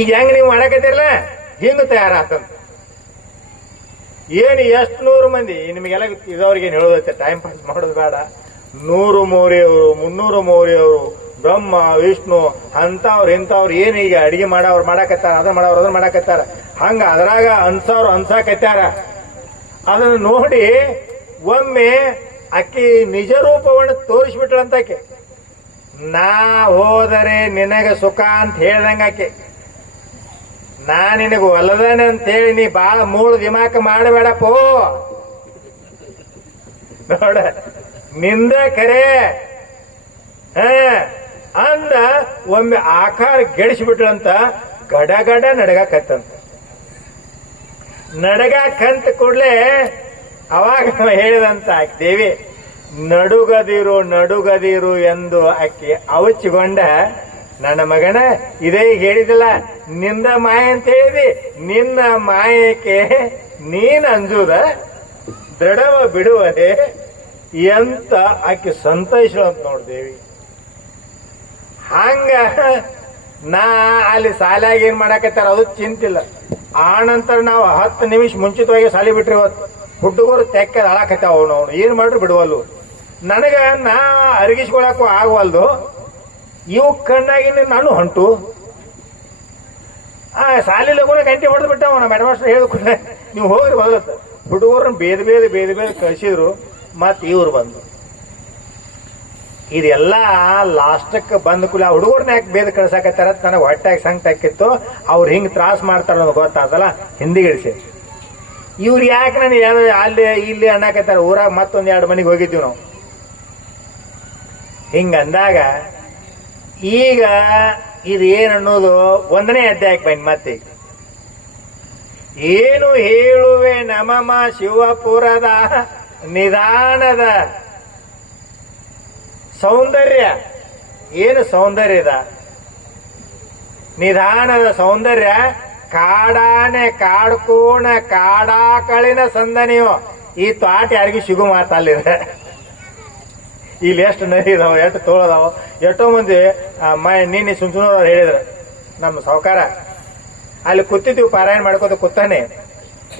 ಈಗ ಹೆಂಗ್ ನೀವು ಮಾಡಕತ್ತಿರಲ್ಲ? ಹಿಂಗ ತಯಾರಾತಂತ. ಏನು ಎಷ್ಟು ನೂರು ಮಂದಿ? ನಿಮಗೆಲ್ಲ ಇದವ್ರಿಗೆ ಏನು ಹೇಳೋದೈತೆ ಟೈಮ್ ಪಾಸ್ ಮಾಡೋದು ಬೇಡ. ನೂರು ಮೌರ್ಯವರು, ಮುನ್ನೂರು ಮೌರ್ಯವರು, ಬ್ರಹ್ಮ, ವಿಷ್ಣು, ಅಂಥವ್ರು, ಇಂಥವ್ರು ಏನು ಈಗ ಅಡಿಗೆ ಮಾಡವ್ರು ಮಾಡಕತ್ತಾರ, ಅದನ್ನ ಮಾಡವ್ರು, ಅದನ್ನ ಮಾಡಕತ್ತಾರ. ಹಂಗ ಅದ್ರಾಗ ಅನ್ಸವ್ರು ಅನ್ಸಾಕತ್ತಾರ ಅದನ್ನ ನೋಡಿ ಒಮ್ಮೆ ಅಕ್ಕಿ ನಿಜ ರೂಪವನ್ನು ತೋರಿಸ್ಬಿಟ್ಳಂತ ಆಕೆ ನಾ ಹೋದರೆ ನಿನಗೆ ಸುಖ ಅಂತ ಹೇಳ್ದಂಗ ಆಕೆ ನಾ ನಿನಗ ಒಲ್ಲದಾನೆ ಅಂತ ಹೇಳಿ ನೀ ಬಾಳ ಮೂಳು ದಿಮಾಕ ಪೋ ನೋಡ, ನಿಂದ ಕರೆ. ಹ, ಅಂದ ಒಮ್ಮೆ ಆಕಾರ ಗೆಡಿಸ್ಬಿಟ್ಲಂತ ಗಡಗಡ ಗಡ ನಡಗಾಕತ್ತಂತ. ನಡಗಾಕಂತ ಕೂಡ್ಲೆ ಅವಾಗ ಅವ ಹೇಳಿದಂತ ಆಕೆ, ದೇವಿ, ನಡುಗದಿರು ನಡುಗದಿರು ಎಂದು ಆಕೆ ಅವಚಿಗೊಂಡ ನನ್ನ ಮಗನ ಇದೇ ಹೇಳಿದಿಲ್ಲ ನಿಂದ ಮಾಯ ಅಂತ ಹೇಳಿದಿ ನಿನ್ನ ಮಾಯಕ್ಕೆ ನೀನ್ ಅಂಜುದ ದೃಢವ ಬಿಡುವರೆ, ಎಂತ ಆಕೆ ಸಂತೋಷ ಅಂತ ನೋಡ್ದೇವಿ. ಹಂಗ ನಾ ಅಲ್ಲಿ ಸಾಲಾಗ ಏನ್ ಮಾಡಾಕತ್ತಾರ ಅದು ಚಿಂತಿಲ್ಲ. ಆ ನಂತರ ನಾವು ಹತ್ತು ನಿಮಿಷ ಮುಂಚಿತವಾಗಿ ಸಾಲಿ ಬಿಟ್ರಿ ಇವತ್ತು ಹುಡುಗರು ತೆಕ್ಕ ಅಳಾಕತ್ತಾವ ಅವನು ಏನ್ ಮಾಡ್ರಿ ಬಿಡುವಲ್ಲು? ನನಗ ನಾ ಅರಗಿಸ್ಕೊಳಕು ಆಗವಲ್ದು. ಇವು ಕಣ್ಣಾಗಿನ ನಾನು ಹೊಂಟು. ಆ ಸಾಲಿ ಕೂಡ ಗಂಟೆ ಹೊಡೆದು ಬಿಟ್ಟ ಅವನ. ಮೇಡಮ್ ಮಾಸ್ಟರ್ ಹೇಳಿದ ನೀವು ಹೋಗ್ರಿ ಮೊದಲತ್ತ. ಹುಡುಗರನ್ನ ಬೇದ ಬೇದ ಬೇದ ಬೇದ ಕಳಿಸಿದ್ರು, ಮತ್ತೆ ಇವ್ರು ಬಂದು ಇದೆಲ್ಲ ಲಾಸ್ಟಕ್ಕೆ ಬಂದ ಕೂಲ ಹುಡುಗರ್ನ ಯಾಕೆ ಬೇದ ಕಳ್ಸಾಕತ್ತಾರ ನನಗೆ ಹೊಟ್ಟೆಗೆ ಸಂಕಟ ಹಾಕಿತ್ತು ಅವ್ರು ಹಿಂಗೆ ತ್ರಾಸ ಮಾಡ್ತಾರ ಅನ್ನೋದು ಗೊತ್ತಾದಲ್ಲ ಹಿಂದಿಗಿಳಿಸಿ ಇವ್ರು ಯಾಕೆ ಯಾವ ಅಲ್ಲಿ, ಇಲ್ಲಿ ಅನ್ನಕತ್ತಾರ? ಊರಾಗ ಮತ್ತೊಂದು ಎರಡು ಮನೆಗೆ ಹೋಗಿದ್ದೀವಿ ನಾವು. ಹಿಂಗ ಅಂದಾಗ ಈಗ ಇದು ಅನ್ನೋದು ಒಂದನೇ ಅಧ್ಯಾಯಕ್ಕೆ ಬನ್ನಿ ಮತ್ತೆ. ಏನು ಹೇಳುವೆ ನಮಮ ಶಿವಪುರದ ನಿಧಾನದ ಸೌಂದರ್ಯ? ಏನು ಸೌಂದರ್ಯದ ನಿಧಾನದ ಸೌಂದರ್ಯ? ಕಾಡಾನೆ, ಕಾಡ್ಕೋಣ, ಕಾಡಾಕಳಿನ ಸಂದನಿಯೋ. ಈ ತಾಟ ಯಾರಿಗೂ ಸಿಗು ಮಾತಲ್ಲಿದೆ ಇಲ್ಲಿ ಎಷ್ಟು ನದಿ ಇದಾವ, ಎಷ್ಟು ತೋಳದಾವ. ಎಷ್ಟೋ ಮಂದಿ ಮೈ ನೀನೆ ಸುಮ್ಸುನವ್ರು ಹೇಳಿದ್ರು, ನಮ್ಮ ಸಾವುಕಾರ, ಅಲ್ಲಿ ಕೂತಿದ್ದೀವಿ ಪಾರಾಯಣ ಮಾಡ್ಕೋತ ಕೂತಾನೆ.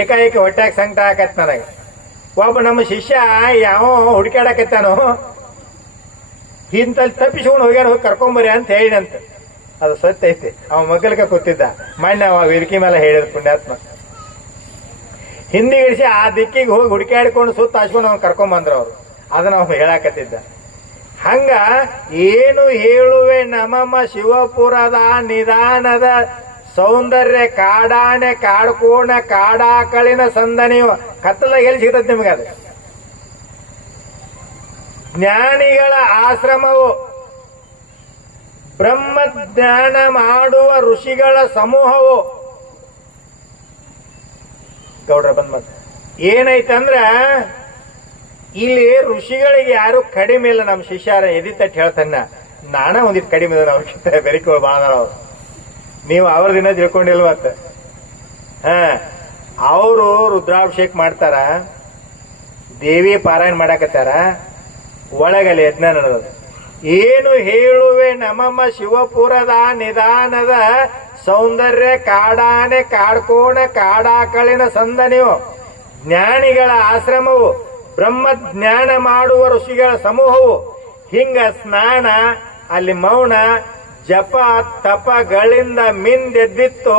ಏಕಾಏಕಿ ಹೊಟ್ಟೆಗೆ ಸಂಕಟ ಆಕತ್ ನನಗೆ. ಒಬ್ಬ ನಮ್ಮ ಶಿಷ್ಯ ಯಾವ ಹುಡುಕಾಡಕತ್ತಾನೋ ಇಂತಲ್ಲಿ ತಪ್ಪಿಸ್ಕೊಂಡು ಹೋಗ್ಯಾರ ಹೋಗಿ ಕರ್ಕೊಂಬರಿ ಅಂತ ಹೇಳಿದಂತ ಅದು ಸತ್ಯ ಐತಿ ಅವ ಮಗಲ್ಕ ಕೂತಿದ್ದ. ಮಣ್ಣ ಅವ ವೇದಿಕೆ ಮೇಲೆ ಹೇಳಿದ್ರು ಪುಣ್ಯಾತ್ಮ. ಹಿಂದಿ ಇಳಿಸಿ ಆ ದಿಕ್ಕಿಗೆ ಹೋಗಿ ಹುಡುಕಾಡ್ಕೊಂಡು ಸುತ್ತ ಹಚ್ಕೊಂಡು ಅವ್ನು ಕರ್ಕೊಂಬಂದ್ರು ಅವ್ರು. ಅದನ್ನ ಅವ್ನು ಹೇಳಾಕತ್ತಿದ್ದ. ಹಂಗ ಏನು ಹೇಳುವೆ ನಮಮ ಶಿವಪುರದ ನಿಧಾನದ ಸೌಂದರ್ಯ ಕಾಡಾನೆ, ಕಾಡ್ಕೋಣ, ಕಾಡಾಕಳಿನ ಸಂದನಿಯು ಕತ್ತಲಾಗ ಎಲ್ಲಿ ಸಿಗ್ತದೆ ನಿಮ್ಗೆ ಅದು? ಜ್ಞಾನಿಗಳ ಆಶ್ರಮವು ಬ್ರಹ್ಮಜ್ಞಾನ ಮಾಡುವ ಋಷಿಗಳ ಸಮೂಹವು. ಗೌಡ್ರ ಬಂದ್ ಏನೈತೆ ಏನೈತಂದ್ರ ಇಲ್ಲಿ ಋಷಿಗಳಿಗೆ ಯಾರು ಕಡಿಮೆ ಇಲ್ಲ ನಮ್ಮ ಶಿಷ್ಯಾರ ಎದಿತ್ತ ಹೇಳ್ತನ್ನ ಹೇಳ್ತಾನ, ನಾನ ಒಂದಿಟ್ಟು ಕಡಿಮೆ ಇದಾರೆ ಅವ್ರಿಗಿಂತ ಬೆರಿಕೋಳ್ ಬಾಳ ಅವ್ರು. ನೀವು ಅವ್ರ ದಿನ ತಿಳ್ಕೊಂಡಿಲ್ವತ್ತ ಹಾ, ಅವರು ರುದ್ರಾಭಿಷೇಕ ಮಾಡ್ತಾರ, ದೇವಿ ಪಾರಾಯಣ ಮಾಡಾಕತ್ತಾರ ಒಳಗಲ್ಲಿ ಯಜ್ಞ ನಡೆದ ಏನು ಹೇಳುವೆ ನಮಮ್ಮ ಶಿವಪುರದ ನಿಧಾನದ ಸೌಂದರ್ಯ ಕಾಡಾನೆ ಕಾಡ್ಕೋಣ ಕಾಡಾಕಳಿನ ಸಂದನಿಯು ಜ್ಞಾನಿಗಳ ಆಶ್ರಮವು ಬ್ರಹ್ಮಜ್ಞಾನ ಮಾಡುವ ಋಷಿಗಳ ಸಮೂಹವು ಹಿಂಗ ಸ್ನಾನ, ಅಲ್ಲಿ ಮೌನ, ಜಪ, ತಪಗಳಿಂದ ಮಿಂದೆದ್ದಿತ್ತು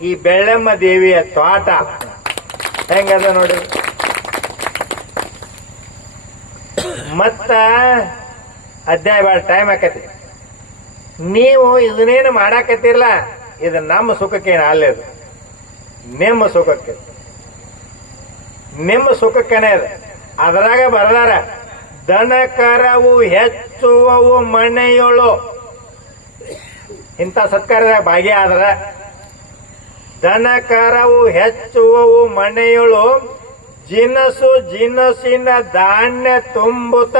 ಈ ಬೆಳ್ಳಮ್ಮ ದೇವಿಯ ತ್ವಾಟ ಹೆಂಗದ ನೋಡಿ ಮತ್ತ ಅಧ್ಯಾಯ ಭಾಳ ಟೈಮ್ ಆಕತಿ. ನೀವು ಇದನ್ನೇನು ಮಾಡಾಕತ್ತಿರಲ್ಲ ಇದು ನಮ್ಮ ಸುಖಕ್ಕೇನು ಅಲ್ಲೇದು ನಿಮ್ಮ ಸುಖಕ್ಕೆ. ನಿಮ್ಮ ಸುಖಕ್ಕೇನೆ ಅದು. ಅದರಾಗ ಬರ್ದಾರ, ದನಕರವು ಹೆಚ್ಚುವವು ಮನೆಯೊಳು. ಇಂಥ ಸತ್ಕಾರದಾಗ ದನ ದನಕರವು ಹೆಚ್ಚುವವು ಮನೆಯೊಳು, ಜಿನಸು ಜಿನಸಿನ ಧಾನ್ಯ ತುಂಬುತ್ತ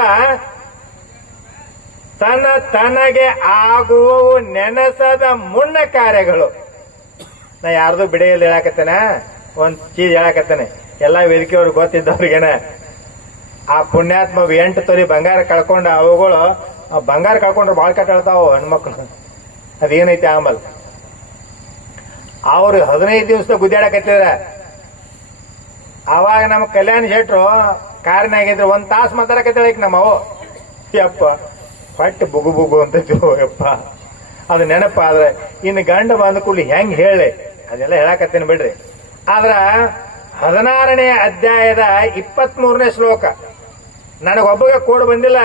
ತನ ತನಗೆ ಆಗುವವು ನೆನಸದ ಮುನ್ನ ಕಾರ್ಯಗಳು. ನಾ ಯಾರ್ದು ಬಿಡೆಯಲ್ಲಿ ಹೇಳಾಕತ್ತೇನ? ಒಂದ್ ಚೀಸ್ ಹೇಳಾಕತ್ತೇನೆ. ಎಲ್ಲ ವೇದಿಕೆಯವ್ರಿಗೆ ಗೊತ್ತಿದ್ದವ್ರಿಗೇನ. ಆ ಪುಣ್ಯಾತ್ಮ ಎಂಟು ತೊಲಿ ಬಂಗಾರ ಕಳ್ಕೊಂಡ ಅವುಗಳು ಬಂಗಾರ ಕಳ್ಕೊಂಡ್ರೆ ಬಾಳ್ ಕಟ್ಟಾಳ್ತಾವ ಹೆಣ್ಮಕ್ಳು. ಅದೇನೈತಿ ಆಮೇಲೆ? ಅವರು ಹದಿನೈದು ದಿವಸ ಗುದ್ದಾಡಕತ್ತಿದ್ರ ಅವಾಗ ನಮ್ಮ ಕಲ್ಯಾಣ ಶೆಟ್ರು ಕಾರಿನಾಗಿದ್ರು ಒಂದ್ ತಾಸು ಮಾತಾಡಕತ್ತಿಳ ಈಗ ನಮ್ಮ ಅವು ಯಪ್ಪ ಪಟ್ ಬುಗು ಬುಗು ಅಂತ ಯಪ್ಪ. ಅದು ನೆನಪ ಆದ್ರೆ, ಇನ್ನು ಗಂಡ ಬಂದ ಕೂಡಲಿ ಹೆಂಗ್ ಹೇಳಿ? ಅದೆಲ್ಲ ಹೇಳಕತ್ತೇನೆ ಬಿಡ್ರಿ. ಆದ್ರ ಹದಿನಾರನೇ ಅಧ್ಯಾಯದ ಇಪ್ಪತ್ಮೂರನೇ ಶ್ಲೋಕ. ನನಗೊಬ್ಬಗೆ ಕೋಡ್ ಬಂದಿಲ್ಲ.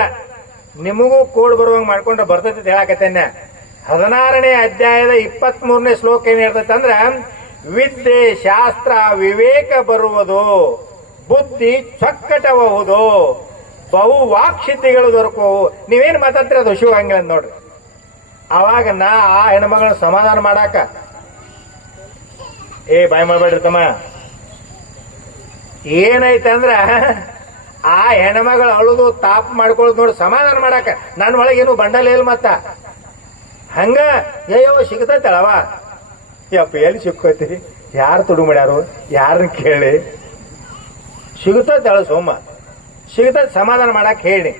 ನಿಮಗೂ ಕೋಡ್ ಬರುವಂಗ್ ಮಾಡ್ಕೊಂಡ್ರೆ ಬರ್ತೈತಿ ಹೇಳಕತ್ತೇನೆ. ಹದಿನಾರನೇ ಅಧ್ಯಾಯದ ಇಪ್ಪತ್ತ್ ಮೂರನೇ ಶ್ಲೋಕ ಏನ್ ಹೇಳ್ತೈತೆ ಅಂದ್ರ, ವಿದ್ಯೆ ಶಾಸ್ತ್ರ ವಿವೇಕ ಬರುವುದು, ಬುದ್ಧಿ ಚೊಕ್ಕಟಬಹುದು ಬಹು ವಾಕ್ಷಿತಿಗಳು ದೊರಕುವು ನೀವೇನ್ ಮಾತಾಡ್ತೀರ ಅದು ಶಿವ ಹಂಗ ನೋಡ್ರಿ. ಅವಾಗ ನಾ ಆ ಹೆಣ್ಮಗಳನ್ನ ಸಮಾಧಾನ ಮಾಡಾಕ. ಏ ಬಾಯ್ ಮಾಡ್ಬೇಡ್ರಿ ತಮ್ಮ. ಏನೈತೆ ಅಂದ್ರ ಆ ಹೆಣ್ಮಗಳು ಅಳುದು, ತಾಪ್ ಮಾಡ್ಕೊಳ್ಳೋದು ನೋಡಿ ಸಮಾಧಾನ ಮಾಡಾಕ. ನನ್ನ ಒಳಗೇನು ಬಂಡಲ್ ಇಲ್ಲ ಮತ್ತ. ಹಂಗ ಅಯ್ಯೋ ಸಿಗತೈತಳವ? ಯಪ್ಪ, ಎಲ್ಲಿ ಸಿಕ್ಕೋತಿ? ಯಾರು ತುಡು ಮಾಡ್ಯಾರು? ಯಾರನ್ನ ಕೇಳಿ? ಸಿಗುತ್ತಳ ಸೋಮ. ಸಿಗುತ್ತ, ಸಮಾಧಾನ ಮಾಡಕ್ ಹೇಳಿ.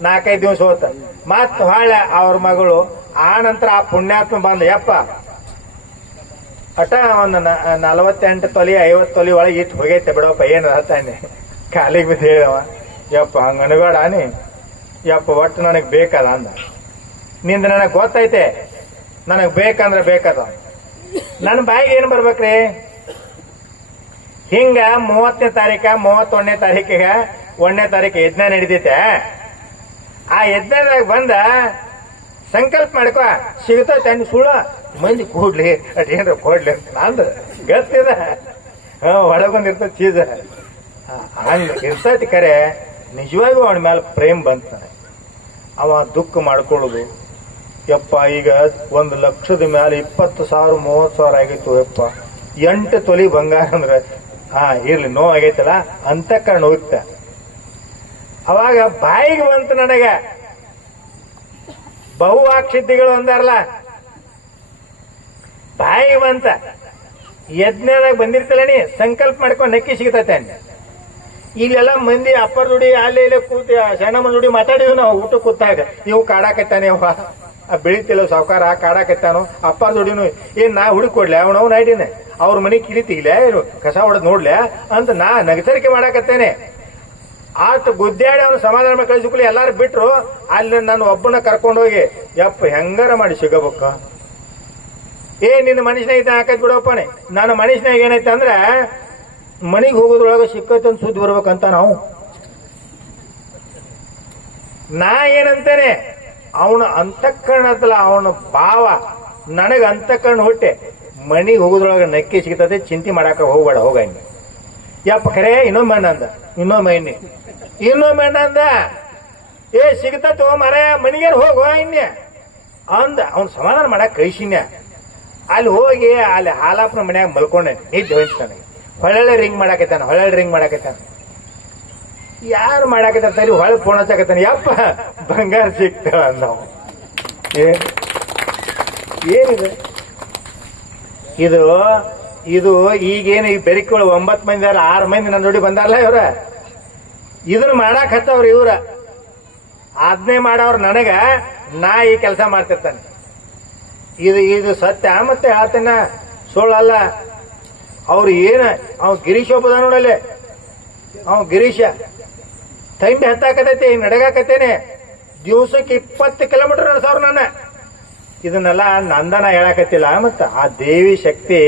ನಾಲ್ಕೈದು ದಿವಸ ಹೋತ. ಮತ್ ಹಾಳೆ ಅವ್ರ ಮಗಳು, ಆ ನಂತರ ಆ ಪುಣ್ಯಾತ್ಮ ಬಂದ, ಯಪ್ಪ. ಅಟ ಒಂದು ನಲವತ್ತೆಂಟು ತೊಲಿ, ಐವತ್ತು ತೊಲಿ ಒಳಗೆ ಇಟ್ಟು ಹೋಗೈತೆ ಬಿಡಪ್ಪ, ಏನು ಹೇಳ್ತಾನೆ? ಕಾಲಿಗೆ ಬಿದ್ದು ಹೇಳವ ಯಪ್ಪ, ಹಂಗೆ ಅನ್ಬೇಡ ನೀ. ಯಪ್ಪ, ಒಟ್ಟು ನನಗೆ ಬೇಕದ ಅಂದ. ನಿಂದ ನನಗೆ ಗೊತ್ತೈತೆ, ನನಗೆ ಬೇಕಂದ್ರೆ ಬೇಕದ. ನನ್ನ ಬಾಯಿಗೆ ಏನು ಬರ್ಬೇಕ್ರಿ? ಹಿಂಗ ಮೂವತ್ತನೇ ತಾರೀಕ, ಮೂವತ್ತೊಂದನೇ ತಾರೀಕಿಗೆ ಒಂದನೇ ತಾರೀಕು ಯಜ್ಞ ನಡೀತೈತೆ. ಆ ಯಜ್ಞದಾಗ ಬಂದ ಸಂಕಲ್ಪ ಮಾಡ್ಕೊ ಸಿಗ್ತೈತೆ ಅನ್ ಸುಳ್ಳು. ಮಂದಿ ಕೂಡ್ಲಿ, ಅದೇನ್ರ ಕೊಡ್ಲಿ ಅಂದ್ರೆ ಗತ್ತಿದ. ಹಾ, ಒಳಗೊಂದಿರ್ತದ ಚೀಸ. ಇರ್ತೈತಿ ಕರೆ? ನಿಜವಾಗೂ ಅವನ ಮೇಲೆ ಪ್ರೇಮ್ ಬಂತ ಅವ ದುಃಖ ಮಾಡ್ಕೊಳ್ಳೋದು. ಯಪ್ಪ, ಈಗ ಒಂದು ಲಕ್ಷದ ಮೇಲೆ ಇಪ್ಪತ್ತು ಸಾವಿರ, ಮೂವತ್ತು ಸಾವಿರ ಆಗಿತ್ತು, ಯಪ್ಪ. ಎಂಟು ತೊಲಿ ಬಂಗಾರ ಅಂದ್ರೆ, ಹಾ, ಇರ್ಲಿ ನೋವು ಆಗೈತಲ್ಲ ಅಂತ ಕಣ್ಣು ಹೋಗ್ತ. ಅವಾಗ ಬಾಯಿಗೆ ಬಂತು ನನಗೆ. ಬಹು ಆಕ್ಷಿದ್ದಿಗಳು ಅಂದಾರಲ್ಲ. ಬಾಯಿಗೆ ಬಂತ. ಯಜ್ಞದಾಗ ಬಂದಿರ್ತಲ್ಲ ನೀ? ಸಂಕಲ್ಪ ಮಾಡ್ಕೊಂಡು ನಕ್ಕಿ ಸಿಗ್ತೈತೆ ಅಂದೆ ಇಲ್ಲೆಲ್ಲ ಮಂದಿ ಅಪ್ಪರ್ ದುಡಿ, ಅಲ್ಲೇ ಇಲ್ಲೇ ಕೂತಿ ಸಣ್ಣ ದುಡಿ ಮಾತಾಡಿದ್ವಿ ನಾವು ಊಟ ಕೂತಾಗ. ಇವು ಕಾಡಾಕತ್ತಾನೆ ಅವ ಬೆಳಿತಿಲ್ಲ ಸಾವುಕಾರ ಕಾಡಾಕತ್ತಾನು ಅಪ್ಪರ್ ದುಡಿನು ಏನ್ ನಾ ಹುಡುಕೊಡ್ಲೆ ಅವನ ಅವ್ನ ಐಡಿನೆ. ಅವ್ರ ಮನೆ ಕಿಳಿತಿಗ್ಲೆ ಕಸ ಹೊಡೆದ್ ನೋಡ್ಲೆ, ಅಂತ ನಾ ನಗಸರಿಕೆ ಮಾಡಾಕತ್ತೇನೆ. ಆತ ಗುದ್ದಾಡಿ ಅವನು ಸಮಾಧಾನ ಕಳಿಸಿಕೊಳ್ಳಿ ಎಲ್ಲಾರು ಬಿಟ್ರು, ಅಲ್ಲಿ ನಾನು ಒಬ್ಬನ ಕರ್ಕೊಂಡೋಗಿ ಯಪ್ಪ, ಹೆಂಗಾರ ಮಾಡಿ ಸಿಗಬೇಕ? ಏ, ನಿನ್ನ ಮನುಷ್ಯನಾಗ ಹಾಕತ್ ಬಿಡಪ್ಪನೆ ನನ್ನ ಮನುಷ್ಯನಾಗ ಏನೈತೆ ಅಂದ್ರೆ ಮನಿಗೆ ಹೋಗೋದ್ರೊಳಗೆ ಸಿಕ್ಕೈತೆ ಅಂತ ಸುದ್ದಿ ಬರ್ಬೇಕಂತ ನಾವು. ನಾ ಏನಂತೇನೆ, ಅವನ ಅಂತಃಕರಣದಲ್ಲ, ಅವನ ಭಾವ, ನನಗೆ ಅಂತಃಕರಣ ಹೊಟ್ಟೆ. ಮನೆಗೆ ಹೋಗೋದ್ರೊಳಗೆ ನಕ್ಕಿ ಸಿಗ್ತದೆ ಚಿಂತೆ ಮಾಡಾಕ ಹೋಗ್ಬೇಡ, ಹೋಗ ಯಪ್ಪ ಖರೆ ಇನ್ನೊಮ್ಮೆ ಅಂದ. ಇನ್ನೊಮ್ಮೆ ಇನ್ನೆ. ಇನ್ನೊಮ್ಮೆ ಅಂದ, ಏ ಸಿಗ್ತತೋ ಮರ ಮನಿಗೆ ಹೋಗುವ ಇನ್ನೆ ಅಂದ, ಅವ್ನ ಸಮಾಧಾನ ಮಾಡಕ್ ಕೈಸಿನ್ಯ ಅಲ್ಲಿ ಹೋಗಿ, ಅಲ್ಲಿ ಹಾಲಪ್ಪನ ಮನ್ಯಾಗ ಮಲ್ಕೊಂಡೆ ನಿದ್ದೆ ಹೋಯ್ತಾನೆ ಹೊಳ್ಳೆ ರಿಂಗ್ ಮಾಡಾಕತ್ತಾನ ಹೊಳ್ಳೆ ರಿಂಗ್ ಮಾಡಾಕತ್ತಾನ. ಯಾರು ಮಾಡಾಕತ್ತಾರ ಹೊಳೆ ಫೋನ್ ಹಚ್ಚಾಕತ್ತಾನ. ಯಪ್ಪ, ಬಂಗಾರ ಸಿಕ್ತಾವ ನಾವು ಏನಿದೆ? ಇದು ಇದು ಈಗೇನು ಈ ಬೆರಿಕೋಳು ಒಂಬತ್ತು ಮಂದಿ ಅಲ್ಲ, ಆರು ಮಂದಿ ನನ್ನ ನೋಡಿ ಬಂದಾರಲ್ಲ ಇವ್ರ? ಇದನ್ನ ಮಾಡಾಕ್ ಹತ್ತವ್ರ ಇವ್ರ. ಅದ್ನೇ ಮಾಡವ್ರ ನನಗ, ನಾ ಈ ಕೆಲಸ ಮಾಡ್ತಿರ್ತಾನೆ. ಇದು ಇದು ಸತ್ಯ, ಮತ್ತೆ ಆತನ ಸುಳ್ಳಲ್ಲ. ಅವ್ರು ಏನ, ಅವ್ ಗಿರೀಶ್ ಒಬ್ಬದ ನೋಡಲ್ಲಿ. ಅವ್ ಗಿರೀಶ. ತಂಡಿ ಹತ್ತಾಕತೈತಿ ನಡಗಾಕತ್ತೇನೆ ದಿವಸಕ್ಕೆ ಇಪ್ಪತ್ತು ಕಿಲೋಮೀಟರ್ ನಡೆಸವ್ರ ನನ್ನ. ಇದನ್ನೆಲ್ಲ ನಂದನ ಹೇಳಕತ್ತಿಲ್ಲ, ಮತ್ತ ಆ ದೇವಿ ಶಕ್ತಿ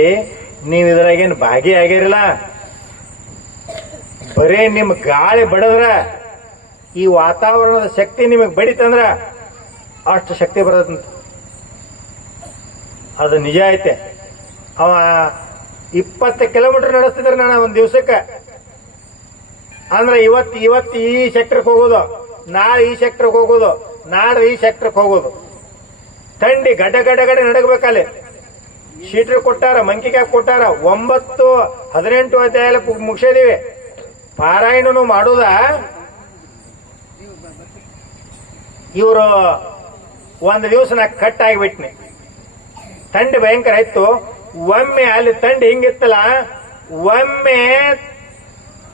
ನೀವು ಇದ್ರಾಗೇನು ಭಾಗಿಯಾಗಿರಲ್ಲ ಬರೇ ನಿಮ್ ಗಾಳಿ ಬಡದ್ರ, ಈ ವಾತಾವರಣದ ಶಕ್ತಿ ನಿಮಗೆ ಬಡಿತಂದ್ರ ಅಷ್ಟು ಶಕ್ತಿ ಬರತ್ತಂತ. ಅದು ನಿಜ ಐತೆ. ಅವ ಇಪ್ಪತ್ತು ಕಿಲೋಮೀಟರ್ ನಡೆಸ್ತಿದ್ರೆ ನಾನು ಒಂದ್ ದಿವಸಕ್ಕೆ. ಅಂದ್ರೆ ಇವತ್ತು ಇವತ್ತು ಈ ಸೆಕ್ಟರ್ಗೆ ಹೋಗೋದು, ನಾಳೆ ಈ ಸೆಕ್ಟರ್ಗೆ ಹೋಗೋದು ನಾಳೆ ಈ ಸೆಕ್ಟರ್ಗೆ ಹೋಗೋದು. ಥಂಡಿ ಗಡ ಗಡ ಗಡ ನಡಗಬೇಕಲ್ಲಿ. ಶೀಟ್ರ್ ಕೊಟ್ಟಾರ, ಮಂಕಿ ಕ್ಯಾಪ್ ಕೊಟ್ಟಾರ, ಒಂಬತ್ತು, ಹದಿನೆಂಟು ಅಧ್ಯಾಯ ಮುಗಿಸಿದೀವಿ. ಪಾರಾಯಣನು ಮಾಡುದ. ಇವರು ಒಂದು ದಿವಸ ನಾ ಕಟ್ ಆಗಿಬಿಟ್ನಿ. ಥಂಡಿ ಭಯಂಕರ ಇತ್ತು ಒಮ್ಮೆ ಅಲ್ಲಿ ತಂಡ ಹಿಂಗಿತ್ತಲ್ಲ, ಒಮ್ಮೆ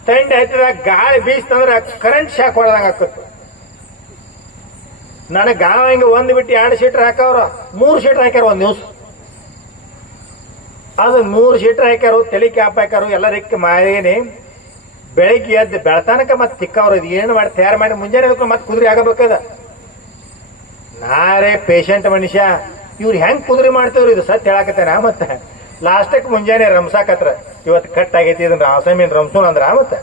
ತಂಡ ಹತ್ತಿರ ಗಾಳಿ ಬೀಸ್ತಂದ್ರ ಕರೆಂಟ್ ಶಾಕ್ ಹೊಡೆದಂಗ ಆಕತ್ತು ನನಗೆ ಗಾವ ಹಿಂಗೆ ಒಂದು ಬಿಟ್ಟು ಎರಡು ಸೀಟ್ರ್ ಹಾಕವ್ರ, ಮೂರು ಸೀಟ್ರ್ ಹಾಕ್ಯಾರ ಒಂದು ನ್ಯೂಸ್ ಅದು ಮೂರು ಸೀಟ್ರ್ ಹಾಕ್ಯಾರು, ತಲೆ ಕ್ಯಾಪ್ ಹಾಕ್ಯಾರು, ಎಲ್ಲ ರಿಕ್ ಮಾರೇನಿ ಬೆಳಿಗ್ಗೆ ಎದ್ದು ಬೆಳತನಕ ಮತ್ತೆ ತಿಕ್ಕವ್ರು, ಇದು ಏನು ಮಾಡಿ ತಯಾರು ಮಾಡಿ ಮುಂಜಾನೆ ಅದಕ್ಕೆ ಮತ್ತೆ ಕುದುರೆ ಆಗಬೇಕದ ನಾರೇ ಪೇಷಂಟ್ ಮನುಷ್ಯ, ಇವ್ರು ಹೆಂಗೆ ಕುದುರೆ ಮಾಡ್ತೇವ್ರಿ, ಇದು ಸತ್ಯ ಹೇಳಕತ್ತೇನ ಮತ್ತೆ. ಲಾಸ್ಟಕ್ ಮುಂಜಾನೆ ರಂಸಾಕತ್ರ ಇವತ್ತು ಕಟ್ ಆಗೈತಿ ಇದನ್ನ ರಾಸಮೀನ್ ರಮ್ಸೋಣ ಅಂದ್ರ ಮತ್ತೆ